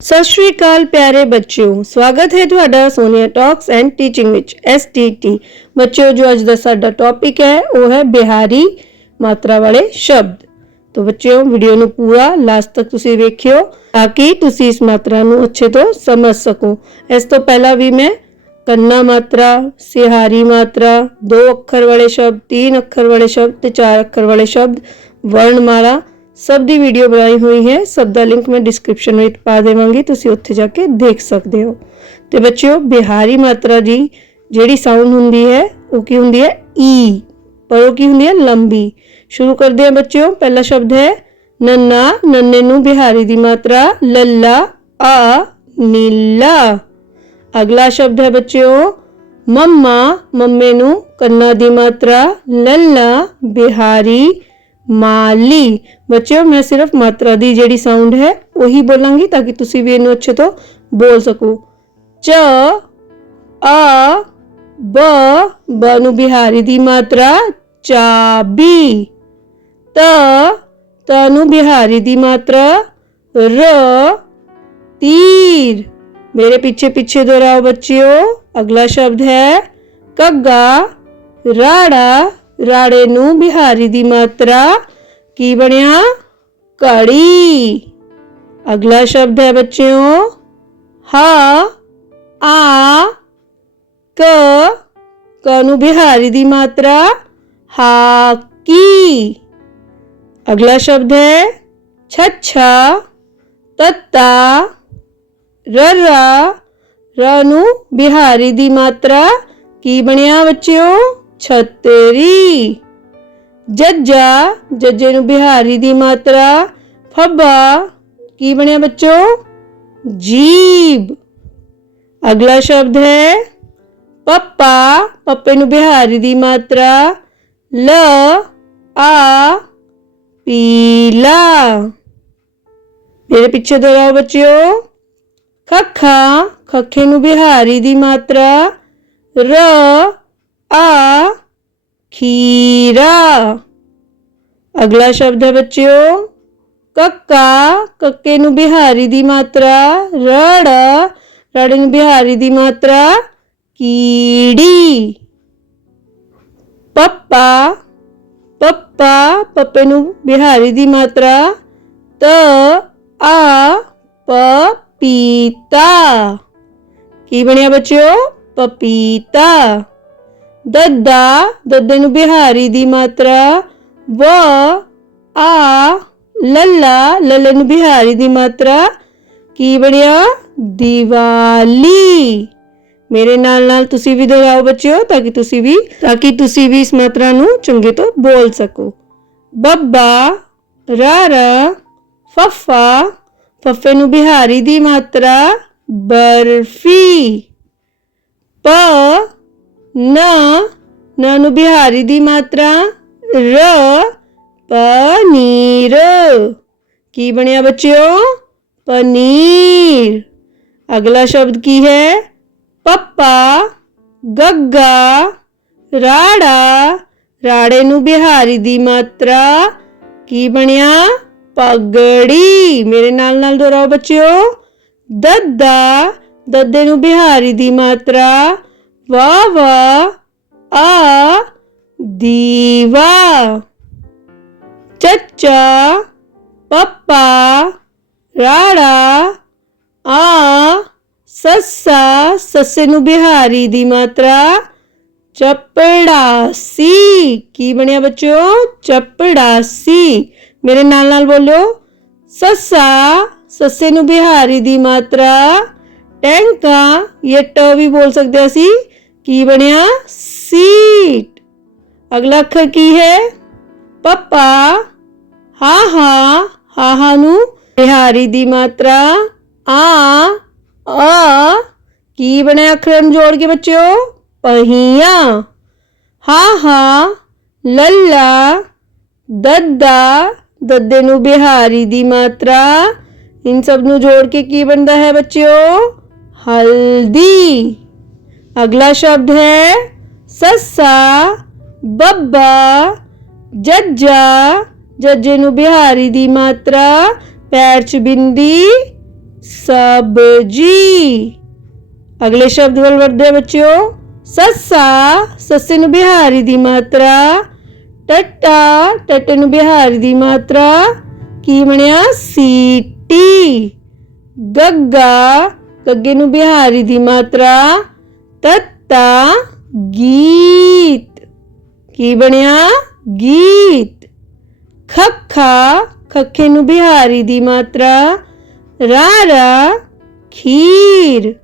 ਸਤਿ ਸ਼੍ਰੀ ਅਕਾਲ ਪਿਆਰੇ ਬੱਚਿਓ, ਸਵਾਗਤ ਹੈ ਤੁਹਾਡਾ ਸੋਨੀਆ ਟਾਕਸ ਐਂਡ ਟੀਚਿੰਗ ਵਿੱਚ STT। ਬੱਚਿਓ, ਜੋ ਅੱਜ ਦਾ ਸਾਡਾ ਟੌਪਿਕ ਹੈ ਉਹ ਹੈ ਬਿਹਾਰੀ ਮਾਤਰਾ ਵਾਲੇ ਸ਼ਬਦ। तो ਬੱਚਿਓ, ਵੀਡੀਓ ਨੂੰ ਪੂਰਾ ਲਾਸਟ ਤੱਕ ਤੁਸੀਂ ਵੇਖਿਓ ਤਾਂ ਕਿ ਤੁਸੀਂ ਇਸ ਮਾਤਰਾ ਨੂੰ ਅੱਛੇ ਤੋਂ ਸਮਝ ਸਕੋ। ਇਸ ਤੋਂ ਪਹਿਲਾਂ ਵੀ ਮੈਂ ਕੰਨਾ ਮਾਤਰਾ, ਸਿਹਾਰੀ ਮਾਤਰਾ, 2 ਅੱਖਰ ਵਾਲੇ ਸ਼ਬਦ, 3 ਅੱਖਰ ਵਾਲੇ ਸ਼ਬਦ ਤੇ 4 ਅੱਖਰ ਵਾਲੇ ਸ਼ਬਦ, ਵਰਣਮਾਲਾ सब दी वीडियो बनाई हुई है। सब दा लिंक मैं डिस्क्रिप्शन में पा देवांगी, तुसी उत्थे जाके देख सकते हो। तो बच्चों, बिहारी मात्रा दी जेड़ी साउंड हुंदी है वो की हुंदी है ई, पर वो की हुंदी है लंबी। शुरू करते हैं बच्चों। पहला शब्द है नन्ना। नन्ने नू बिहारी दी मात्रा लल्ला आ नीला। अगला शब्द है बच्चों मम्मा। मम्मे नू कन्ना दी मात्रा लल्ला बिहारी माली। बच्चों, मैं सिर्फ मात्रा दी जेड़ी साउंड है वही बोलांगी ताकि तुसी भी इन्हू अच्छे तो बोल सको। च आ ब नू बिहारी दी मात्रा चाबी। त नू बिहारी दी मात्रा र तीर। मेरे पीछे पीछे दोहराओ बच्चियों। अगला शब्द है कग्गा। राड़ा। राड़े नू बिहारी दी मात्रा की बनिया कड़ी। अगला शब्द है बच्चों हा आ क नू बिहारी दी मात्रा हाकी। अगला शब्द है छच्छा। तत्ता। रर्रा। र नू बिहारी दी मात्रा की बनिया बच्चों छतरी। जज्जा। जज्जे नू बिहारी दी मात्रा फब्बा की बनिया बच्चों जीभ। अगला शब्द है पप्पा। पप्पे नू बिहारी दी मात्रा ल आ पीला। मेरे पीछे दोहराओ बच्चों। खखा। खखे नू बिहारी दी मात्रा र आ खीरा। अगला शब्द है बच्चों कक्का। कक्के नू बिहारी दी मात्रा रड़। रड़ नू बिहारी दी मात्रा कीड़ी। पप्पा। पप्पा। पप्पे नू बिहारी दी मात्रा त आ पपीता। की बनिया बच्चों पपीता। दद्दा। दद्दे नू बिहारी दी मात्रा व आ लल्ला। लल्ले नू बिहारी दी मात्रा की बनिया दिवाली। मेरे नाल नाल तुसी भी दोहराओ बच्चों ताकि तुसी भी इस मात्रा नू चंगे तो बोल सको। बब्बा। रारा। फफ्फा। फफ्फे नू बिहारी दी मात्रा बर्फी। प न नू बिहारी दी मात्रा र पनीर। की बनिया बच्चों पनीर। अगला शब्द की है पप्पा। गग्गा। राड़ा। राड़े नू बिहारी दी मात्रा की बनिया पगड़ी। मेरे नाल नाल दोहराओ बच्चों। दद्दा। दद्दे नू बिहारी दी मात्रा वाह वाह आ दीवा। चच्चा। पप्पा। राड़ा आ सस्सा। सस्से नू बिहारी दी मात्रा चपड़ासी। की बनिया बच्चों चपड़ासी। मेरे नाल नाल बोलो। सस्सा। सस्से नू बिहारी दी मात्रा टैंका। ये ट भी बोल सकते असी। की बनिया सीट। अगला अखर की है पप्पा। हा हा। हा हा नू बिहारी दी मात्रा आ की बने अखर जोड़ के बच्चों पहिया। हा हा। लल्ला। दद्दा। दद्दे नू बिहारी दी मात्रा इन सब नू जोड़ के की बनता है बच्चों हल्दी। अगला शब्द है सस्सा। बब्बा। जज्जा। जज्जे नू बिहारी दी मात्रा पैर च बिंदी ਸਬਜੀ। ਅਗਲੇ ਸ਼ਬਦ ਵੱਲ ਵਧਦੇ ਹਾਂ ਬੱਚਿਓ। ਸੱਸਾ, ਸੱਸੇ ਨੂੰ ਬਿਹਾਰੀ ਦੀ ਮਾਤਰਾ। ਟੱਟਾ, ਟੱਟੇ ਨੂੰ ਬਿਹਾਰੀ ਦੀ ਮਾਤਰਾ। ਕੀ ਬਣਿਆ? ਸੀਟੀ। ਗੱਗਾ, ਗੱਗੇ ਨੂੰ ਬਿਹਾਰੀ ਦੀ ਮਾਤਰਾ। ਤੱਤਾ, ਗੀਤ। ਕੀ ਬਣਿਆ? ਗੀਤ। ਖੱਖਾ, ਖੱਖੇ ਨੂੰ ਬਿਹਾਰੀ ਦੀ ਮਾਤਰਾ। ਰਾਰਾ, ਖੀਰ।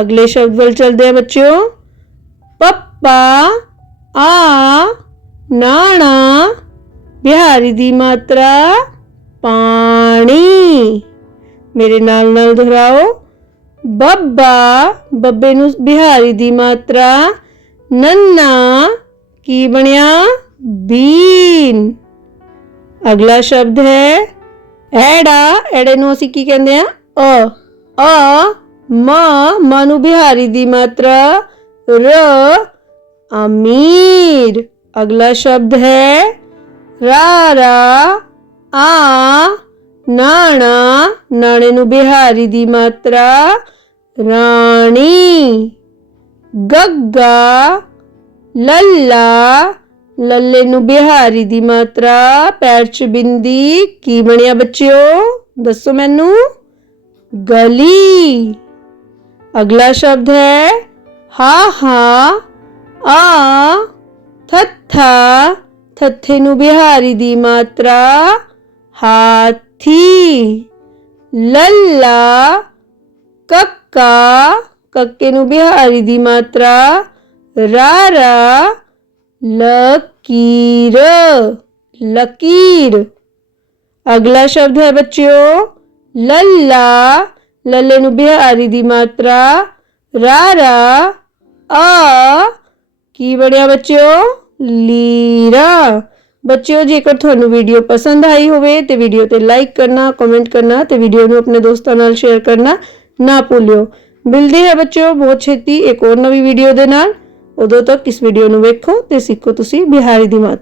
ਅਗਲੇ ਸ਼ਬਦ ਵੱਲ ਚਲਦੇ ਆ ਬੱਚਿਓ। ਪੱਪਾ, ਆ, ਨਾਣਾ, ਬਿਹਾਰੀ ਦੀ ਮਾਤਰਾ। ਪਾਣੀ। ਮੇਰੇ ਨਾਲ ਨਾਲ ਦੁਹਰਾਓ। ਬੱਬਾ, ਬੱਬੇ ਨੂੰ ਬਿਹਾਰੀ ਦੀ ਮਾਤਰਾ। ਨੰਨਾ, ਕੀ ਬਣਿਆ? ਬੀਨ। ਅਗਲਾ ਸ਼ਬਦ ਹੈ ਐੜਾ। ਐੜੇ ਨੂੰ ਅਸੀਂ ਕੀ ਕਹਿੰਦੇ ਆ? ਅ, ਮਾਂ ਨੂੰ ਬਿਹਾਰੀ ਦੀ ਮਾਤਰਾ। ਰ, ਅਮੀਰ। ਅਗਲਾ ਸ਼ਬਦ ਹੈ ਰਾਰਾ। ਆ, ਨਾਣਾ, ਨਾਣੇ ਨੂੰ ਬਿਹਾਰੀ ਦੀ ਮਾਤਰਾ। ਰਾਣੀ। ਗੱਗਾ, ਲੱਲਾ, ਲੱਲੇ ਨੂੰ ਬਿਹਾਰੀ ਦੀ ਮਾਤਰਾ। ਪੈਰ 'ਚ ਬਿੰਦੀ। ਕੀ ਬਣਿਆ ਬੱਚਿਓ? ਦੱਸੋ ਮੈਨੂੰ। ਗਲੀ। ਅਗਲਾ ਸ਼ਬਦ ਹੈ ਹਾ, ਆ, ਥੱਥਾ, ਥੱਥੇ ਨੂੰ ਬਿਹਾਰੀ ਦੀ ਮਾਤਰਾ। ਹਾਥੀ। ਲੱਲਾ, ਕੱਕਾ, ਕੱਕੇ ਨੂੰ ਬਿਹਾਰੀ ਦੀ ਮਾਤਰਾ। ਰਾਰਾ, ਲਕੀਰ, ਲਕੀਰ। ਅਗਲਾ ਸ਼ਬਦ ਹੈ ਬੱਚਿਓ ਲੱਲਾ, ਲੱਲੇ ਨੂੰ ਬਿਹਾਰੀ ਦੀ ਮਾਤਰਾ। ਰਾਰਾ, ਆ, ਕੀ ਬਣਿਆ ਬੱਚਿਓ? ਲੀਰਾ। ਬੱਚਿਓ ਜੇਕਰ ਤੁਹਾਨੂੰ ਵੀਡੀਓ ਪਸੰਦ ਆਈ ਹੋਵੇ ਤੇ ਵੀਡੀਓ ਤੇ ਲਾਈਕ ਕਰਨਾ, ਕਮੈਂਟ ਕਰਨਾ ਤੇ ਵੀਡੀਓ ਨੂੰ ਆਪਣੇ ਦੋਸਤਾਂ ਨਾਲ ਸ਼ੇਅਰ ਕਰਨਾ ਨਾ ਭੁੱਲਿਓ। ਮਿਲਦੇ ਹਾਂ ਬੱਚਿਓ ਬਹੁਤ ਛੇਤੀ ਇੱਕ ਹੋਰ ਨਵੀਂ ਵੀਡੀਓ ਦੇ ਨਾਲ। ਉਦੋਂ ਤੱਕ ਇਸ ਵੀਡੀਓ ਨੂੰ ਵੇਖੋ ਤੇ ਸਿੱਖੋ ਤੁਸੀਂ ਬਿਹਾਰੀ ਦੀ ਮਾਤਰਾ।